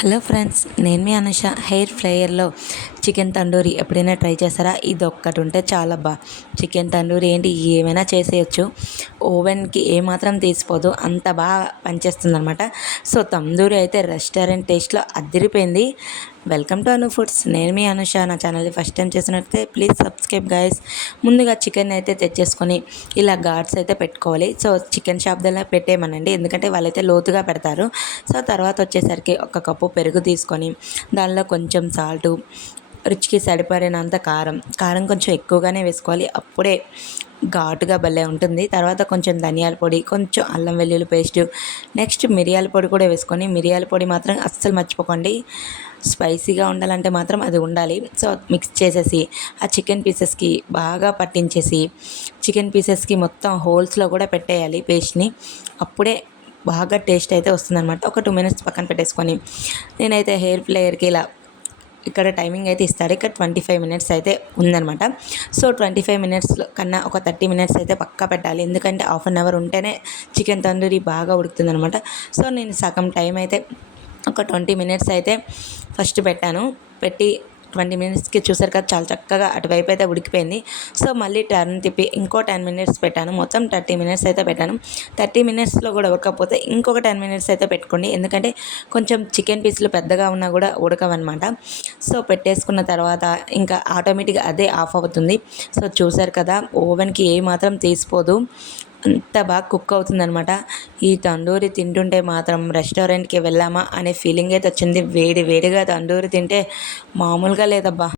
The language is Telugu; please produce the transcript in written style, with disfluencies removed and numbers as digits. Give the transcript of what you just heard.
హలో ఫ్రెండ్స్, నేను మీ అనుష. హెయిర్ ఫ్రైయర్లో చికెన్ తందూరి ఎప్పుడైనా ట్రై చేస్తారా? ఇది ఒక్కటి ఉంటే చాలా చికెన్ తందూరి ఏంటి ఏమైనా చేసేయచ్చు. ఓవెన్కి ఏమాత్రం తీసిపోదు, అంత బాగా పనిచేస్తుంది అనమాట. సో తందూరి అయితే రెస్టారెంట్ టేస్ట్లో అదిరిపోయింది. Welcome to Anu foods. నేను మీ అనుష. నా ఛానల్ని ఫస్ట్ టైం చేసినట్లయితే ప్లీజ్ సబ్స్క్రైబ్ గైస్. ముందుగా చికెన్ అయితే తెచ్చేసుకొని ఇలా ఘాట్స్ అయితే పెట్టుకోవాలి. సో చికెన్ షాప్ దగ్గర పెట్టేయమనండి, ఎందుకంటే వాళ్ళైతే లోతుగా పెడతారు. సో తర్వాత వచ్చేసరికి ఒక కప్పు పెరుగు తీసుకొని దానిలో కొంచెం సాల్టు, రుచికి సరిపడినంత కారం కొంచెం ఎక్కువగానే వేసుకోవాలి, అప్పుడే ఘాటుగా భలే ఉంటుంది. తర్వాత కొంచెం ధనియాల పొడి, కొంచెం అల్లం వెల్లుల్లి పేస్టు, నెక్స్ట్ మిరియాల పొడి కూడా వేసుకొని, మిరియాల పొడి మాత్రం అస్సలు మర్చిపోకండి, స్పైసీగా ఉండాలంటే మాత్రం అది ఉండాలి. సో మిక్స్ చేసేసి ఆ చికెన్ పీసెస్కి బాగా పట్టించేసి చికెన్ పీసెస్కి మొత్తం హోల్స్లో కూడా పెట్టేయాలి పేస్ట్ని, అప్పుడే బాగా టేస్ట్ అయితే వస్తుందన్నమాట. ఒక 2 మినిట్స్ పక్కన పెట్టేసుకొని నేనైతే హెయిర్ ఫ్లేయర్కి ఇలా ఇక్కడ టైమింగ్ అయితే ఇస్తారు, ఇక్కడ 25 మినిట్స్ అయితే ఉందనమాట. సో 25 మినిట్స్ కన్నా ఒక 30 మినిట్స్ అయితే పక్కా పెట్టాలి, ఎందుకంటే హాఫ్ అన్ అవర్ ఉంటేనే చికెన్ తందూరి బాగా ఉడుకుతుంది అనమాట. సో నేను సగం టైం అయితే ఒక 20 మినిట్స్ అయితే ఫస్ట్ పెట్టి 20 మినిట్స్కి చూసారు కదా, చాలా చక్కగా అటువైపు అయితే ఉడికిపోయింది. సో మళ్ళీ టర్న్ తిప్పి ఇంకో 10 మినిట్స్ పెట్టాను, మొత్తం 30 మినిట్స్ అయితే పెట్టాను. 30 మినిట్స్లో కూడా ఉడకపోతే ఇంకొక 10 మినిట్స్ అయితే పెట్టుకోండి, ఎందుకంటే కొంచెం చికెన్ పీసులు పెద్దగా ఉన్నా కూడా ఉడకవన్నమాట. సో పెట్టేసుకున్న తర్వాత ఇంకా ఆటోమేటిక్గా అదే ఆఫ్ అవుతుంది. సో చూసారు కదా, ఓవెన్కి ఏ మాత్రం తీసిపోదు, అంత బాగా కుక్ అవుతుందనమాట. ఈ తందూరి తింటుంటే మాత్రం రెస్టారెంట్కి వెళ్ళామా అనే ఫీలింగ్ అయితే వచ్చింది. వేడి వేడిగా తందూరి తింటే మామూలుగా లేదబ్బా.